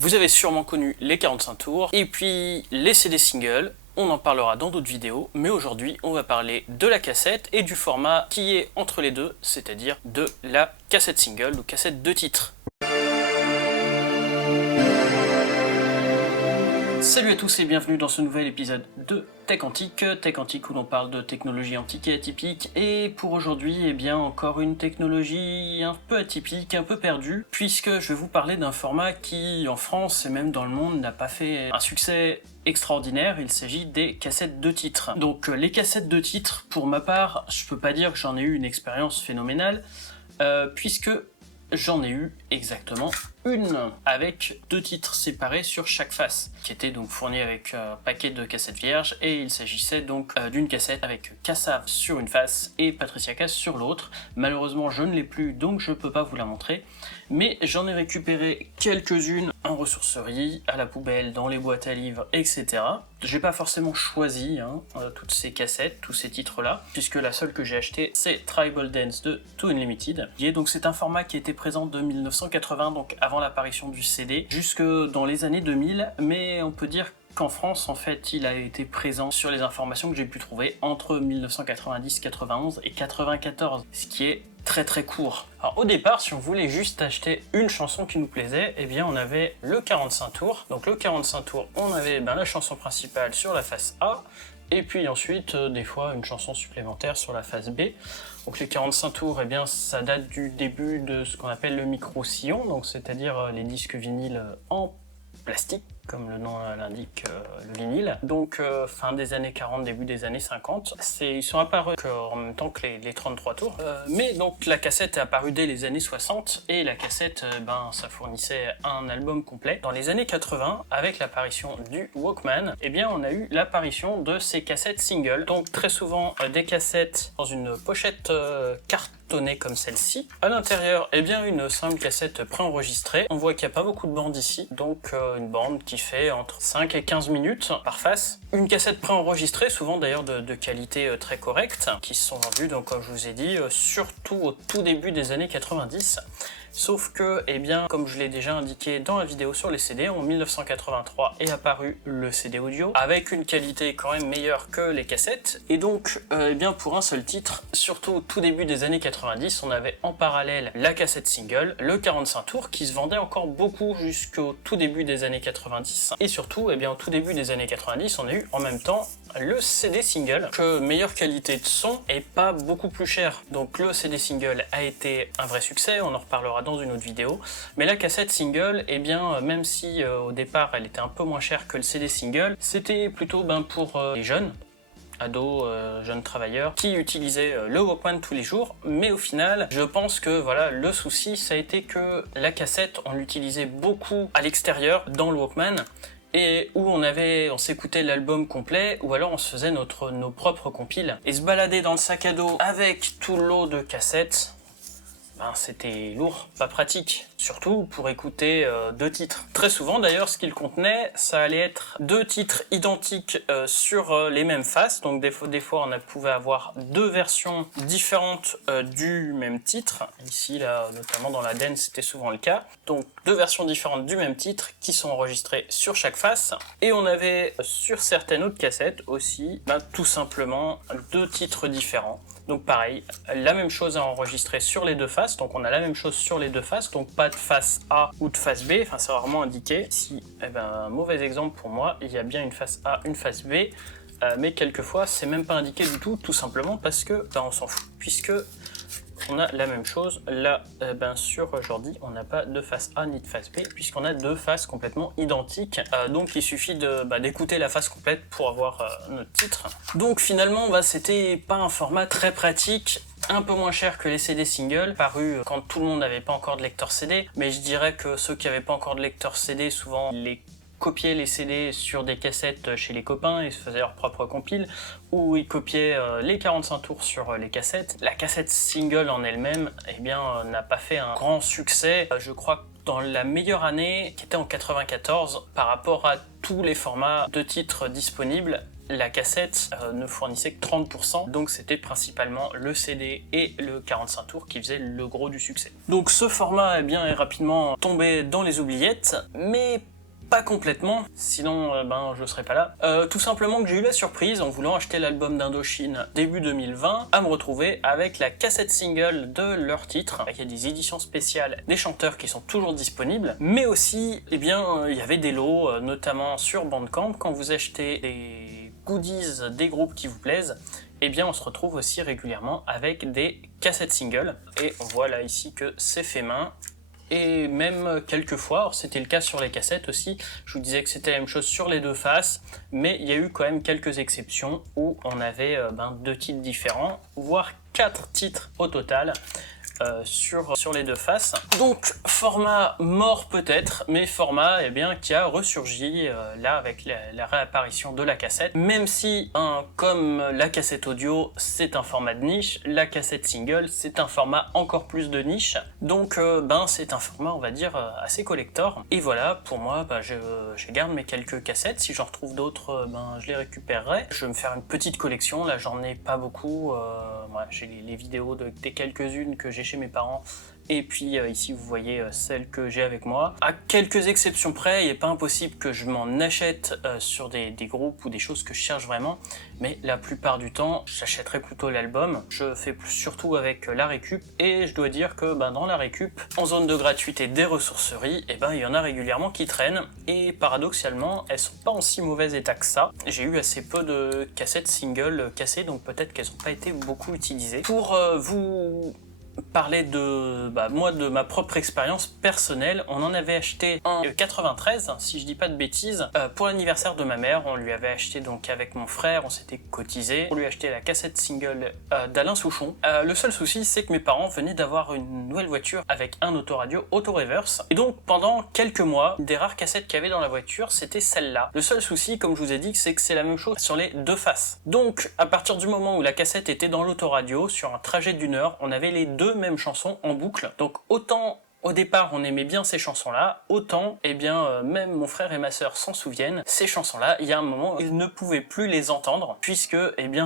Vous avez sûrement connu les 45 tours, et puis les CD singles, on en parlera dans d'autres vidéos, mais aujourd'hui on va parler de la cassette et du format qui est entre les deux, c'est-à-dire de la cassette single ou cassette de titres. Salut à tous et bienvenue dans ce nouvel épisode de Tech Antique où l'on parle de technologie antique et atypique, et pour aujourd'hui, eh bien encore une technologie un peu atypique, un peu perdue, puisque je vais vous parler d'un format qui, en France et même dans le monde, n'a pas fait un succès extraordinaire. Il s'agit des cassettes de titres. Donc les cassettes de titres, pour ma part, je peux pas dire que j'en ai eu une expérience phénoménale, puisque j'en ai eu exactement une, avec 2 titres séparés sur chaque face, qui était donc fourni avec un paquet de cassettes vierges, et il s'agissait donc d'une cassette avec Kassav sur une face et Patricia Cass sur l'autre. Malheureusement je ne l'ai plus, donc je peux pas vous la montrer, mais j'en ai récupéré quelques-unes en ressourcerie, à la poubelle, dans les boîtes à livres, etc. J'ai pas forcément choisi toutes ces cassettes, tous ces titres-là, puisque la seule que j'ai achetée, c'est Tribal Dance de Too Unlimited. Et donc c'est un format qui était présent de 1980, donc avant l'apparition du CD, jusque dans les années 2000, mais on peut dire qu'en France, en fait, il a été présent, sur les informations que j'ai pu trouver, entre 1990, 91 et 94, ce qui est très court. Alors au départ, si on voulait juste acheter une chanson qui nous plaisait, eh bien on avait le 45 tours. Donc le 45 tours, on avait la chanson principale sur la face A, et puis ensuite, des fois, une chanson supplémentaire sur la face B. Donc les 45 tours, eh bien, ça date du début de ce qu'on appelle le micro-sillon, donc c'est-à-dire les disques vinyles en plastique, comme le nom l'indique, le vinyle. Donc fin des années 40, début des années 50. Ils sont apparus en même temps que les 33 tours. Mais donc la cassette est apparue dès les années 60, et la cassette, ça fournissait un album complet. Dans les années 80, avec l'apparition du Walkman, eh bien on a eu l'apparition de ces cassettes singles. Donc très souvent des cassettes dans une pochette cartonnée comme celle-ci. À l'intérieur, eh bien une simple cassette préenregistrée. On voit qu'il n'y a pas beaucoup de bandes ici, donc une bande qui fait entre 5 et 15 minutes par face. Une cassette préenregistrée, souvent d'ailleurs de qualité très correcte, qui se sont vendues, donc comme je vous ai dit, surtout au tout début des années 90. Sauf que, eh bien, comme je l'ai déjà indiqué dans la vidéo sur les CD, en 1983 est apparu le CD audio, avec une qualité quand même meilleure que les cassettes, et donc, eh bien, pour un seul titre, surtout au tout début des années 90, on avait en parallèle la cassette single, le 45 tours, qui se vendait encore beaucoup jusqu'au tout début des années 90, et surtout, eh bien, au tout début des années 90, on a eu en même temps le CD single, que meilleure qualité de son et pas beaucoup plus cher. Donc le CD single a été un vrai succès, on en reparlera dans une autre vidéo, mais la cassette single, eh bien même si au départ elle était un peu moins chère que le CD single, c'était plutôt pour les jeunes, ados, jeunes travailleurs, qui utilisaient le Walkman tous les jours, mais au final, je pense que voilà, le souci, ça a été que la cassette, on l'utilisait beaucoup à l'extérieur, dans le Walkman, et où on s'écoutait l'album complet, ou alors on se faisait nos propres compiles. Et se balader dans le sac à dos avec tout le lot de cassettes, c'était lourd, pas pratique. Surtout pour écouter 2 titres. Très souvent d'ailleurs, ce qu'il contenait, ça allait être 2 titres identiques sur les mêmes faces. Donc des fois on pouvait avoir 2 versions différentes du même titre. Ici, là, notamment dans la dance, c'était souvent le cas. Donc 2 versions différentes du même titre qui sont enregistrées sur chaque face. Et on avait sur certaines autres cassettes aussi, tout simplement 2 titres différents. Donc pareil, la même chose à enregistrer sur les 2 faces, donc on a la même chose sur les 2 faces, donc pas de face A ou de face B, c'est rarement indiqué. Ici, un mauvais exemple pour moi, il y a bien une face A, une face B, mais quelquefois c'est même pas indiqué du tout simplement parce que on s'en fout, puisque on a la même chose. Là, sur aujourd'hui, on n'a pas de face A ni de face B, puisqu'on a 2 faces complètement identiques. Donc il suffit d'écouter la face complète pour avoir notre titre. Donc finalement, c'était pas un format très pratique, un peu moins cher que les CD singles, paru quand tout le monde n'avait pas encore de lecteur CD, mais je dirais que ceux qui n'avaient pas encore de lecteur CD, souvent les copiaient les CD sur des cassettes chez les copains et se faisaient leur propre compile, ou ils copiaient les 45 tours sur les cassettes. La cassette single en elle-même, n'a pas fait un grand succès. Je crois que dans la meilleure année, qui était en 94, par rapport à tous les formats de titres disponibles, la cassette ne fournissait que 30%, donc c'était principalement le CD et le 45 tours qui faisaient le gros du succès. Donc ce format est rapidement tombé dans les oubliettes, mais pas complètement, sinon je serais pas là. Tout simplement que j'ai eu la surprise, en voulant acheter l'album d'Indochine début 2020, à me retrouver avec la cassette single de leur titre. Il y a des éditions spéciales des chanteurs qui sont toujours disponibles, mais aussi, il y avait des lots, notamment sur Bandcamp, quand vous achetez des goodies des groupes qui vous plaisent, on se retrouve aussi régulièrement avec des cassettes singles, et on voit là ici que c'est fait main. Et même quelques fois, alors c'était le cas sur les cassettes aussi, je vous disais que c'était la même chose sur les deux faces, mais il y a eu quand même quelques exceptions où on avait 2 titres différents, voire 4 titres au total. Sur les deux faces. Donc format mort peut-être, mais format qui a ressurgi là avec la réapparition de la cassette, même si comme la cassette audio c'est un format de niche, la cassette single c'est un format encore plus de niche, donc c'est un format on va dire assez collector. Et voilà, pour moi je garde mes quelques cassettes, si j'en retrouve d'autres je les récupérerai. Je vais me faire une petite collection, là j'en ai pas beaucoup, j'ai les vidéos des quelques-unes que j'ai chez mes parents, et puis ici vous voyez celles que j'ai avec moi. À quelques exceptions près, il n'est pas impossible que je m'en achète sur des groupes ou des choses que je cherche vraiment, mais la plupart du temps j'achèterai plutôt l'album. Je fais surtout avec la récup, et je dois dire que dans la récup, en zone de gratuité des ressourceries, il y en a régulièrement qui traînent, et paradoxalement elles sont pas en si mauvais état que ça. J'ai eu assez peu de cassettes singles cassées, donc peut-être qu'elles n'ont pas été beaucoup utilisées. Pour vous parler de de ma propre expérience personnelle, on en avait acheté en 93, si je dis pas de bêtises, pour l'anniversaire de ma mère. On lui avait acheté donc avec mon frère, on s'était cotisé pour lui acheter la cassette single d'Alain Souchon. Le seul souci, c'est que mes parents venaient d'avoir une nouvelle voiture avec un autoradio auto-reverse, et donc pendant quelques mois, une des rares cassettes qu'il y avait dans la voiture, c'était celle-là. Le seul souci, comme je vous ai dit, c'est que c'est la même chose sur les deux faces. Donc à partir du moment où la cassette était dans l'autoradio, sur un trajet d'1 heure, on avait les deux mêmes chansons en boucle. Donc autant au départ on aimait bien ces chansons-là, autant même mon frère et ma sœur s'en souviennent, ces chansons-là, il y a un moment où ils ne pouvaient plus les entendre, puisque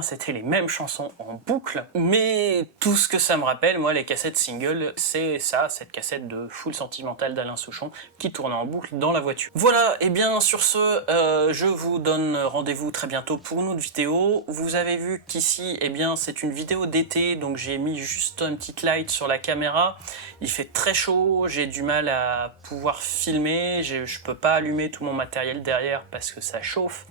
c'était les mêmes chansons en boucle. Mais tout ce que ça me rappelle, moi, les cassettes singles, c'est ça, cette cassette de Full Sentimental d'Alain Souchon qui tournait en boucle dans la voiture. Voilà, sur ce, je vous donne rendez-vous très bientôt pour une autre vidéo. Vous avez vu qu'ici, c'est une vidéo d'été, donc j'ai mis juste un petit light sur la caméra. Il fait très chaud, j'ai du mal à pouvoir filmer, je peux pas allumer tout mon matériel derrière parce que ça chauffe,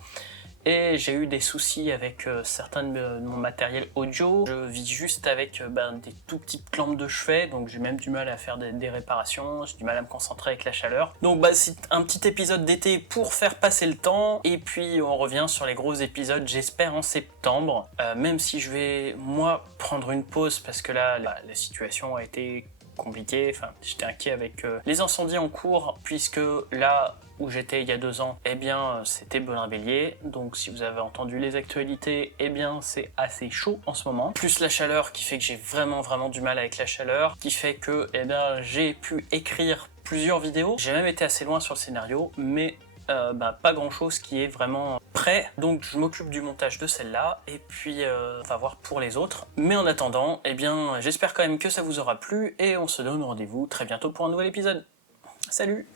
et j'ai eu des soucis avec certains de mon matériel audio. Je vis juste avec des tout petites lampes de chevet, donc j'ai même du mal à faire des réparations, j'ai du mal à me concentrer avec la chaleur. Donc c'est un petit épisode d'été pour faire passer le temps, et puis on revient sur les gros épisodes, j'espère en septembre, même si je vais moi prendre une pause parce que là la situation a été compliqué, j'étais inquiet avec les incendies en cours, puisque là où j'étais il y a 2 ans, c'était Belin-Bélier, donc si vous avez entendu les actualités, c'est assez chaud en ce moment, plus la chaleur qui fait que j'ai vraiment du mal avec la chaleur, qui fait que j'ai pu écrire plusieurs vidéos, j'ai même été assez loin sur le scénario, mais pas grand chose qui est vraiment prêt, donc je m'occupe du montage de celle-là, et puis on va voir pour les autres. Mais en attendant, j'espère quand même que ça vous aura plu, et on se donne rendez-vous très bientôt pour un nouvel épisode. Salut!